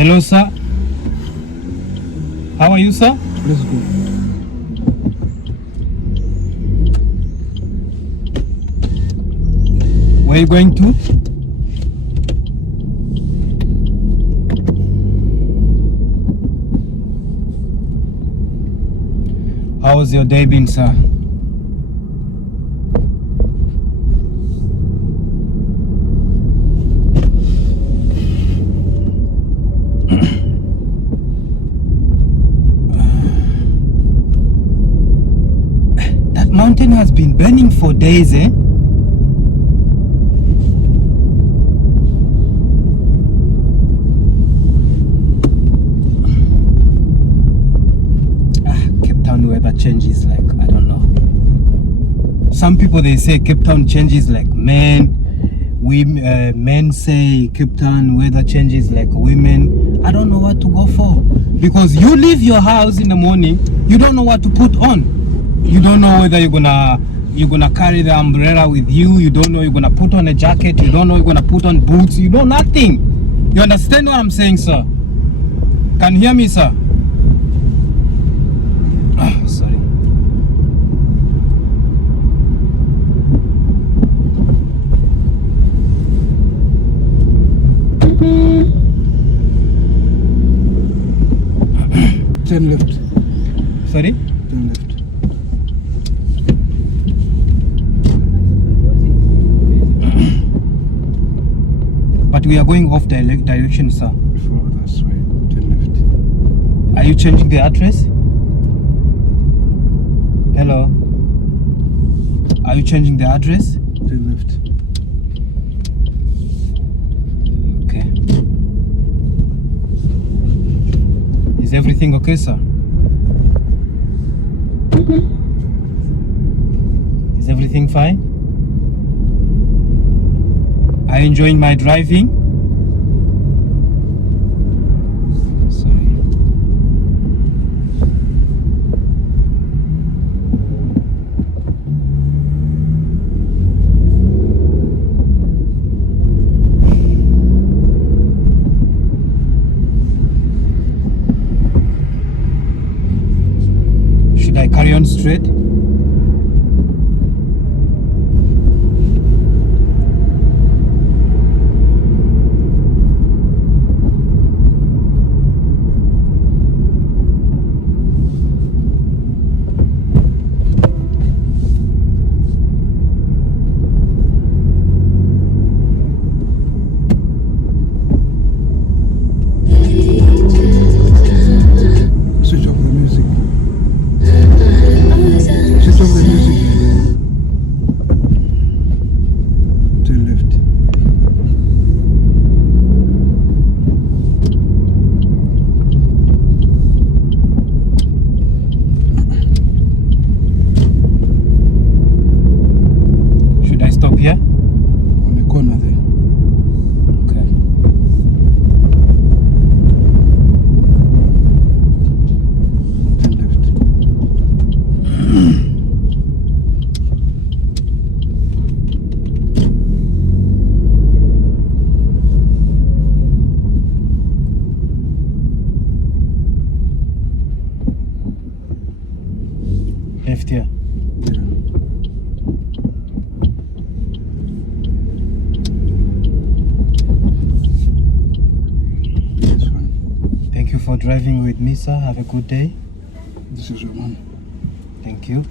Hello, sir. How are you, sir? Let's go. Where are you going to? How's your day been, sir? That mountain has been burning for days, eh? Cape Town weather changes like, I don't know. Some people, they say Cape Town changes like men. Men say Cape Town weather changes like women. I don't know what to go for, because you leave your house in the morning, you don't know what to put on. You don't know whether you're gonna carry the umbrella with you. You don't know you're gonna put on a jacket. You don't know you're gonna put on boots. You know nothing. You understand what I'm saying, sir? Can you hear me, sir? Oh, sorry. Turn left. Sorry? Turn left. But we are going off direction, sir. Follow this way. Turn left. Are you changing the address? Hello? Are you changing the address? Turn left. Okay. Is everything okay, sir? Is everything fine? Are you enjoying my driving? Sorry. Should I carry on straight? Switch off the music. Switch off the music. Turn left. Should I stop here? On the corner there. Okay. Turn left. Left here. Yeah. This one. Thank you for driving with me, sir. Have a good day. This is your mom. Thank you.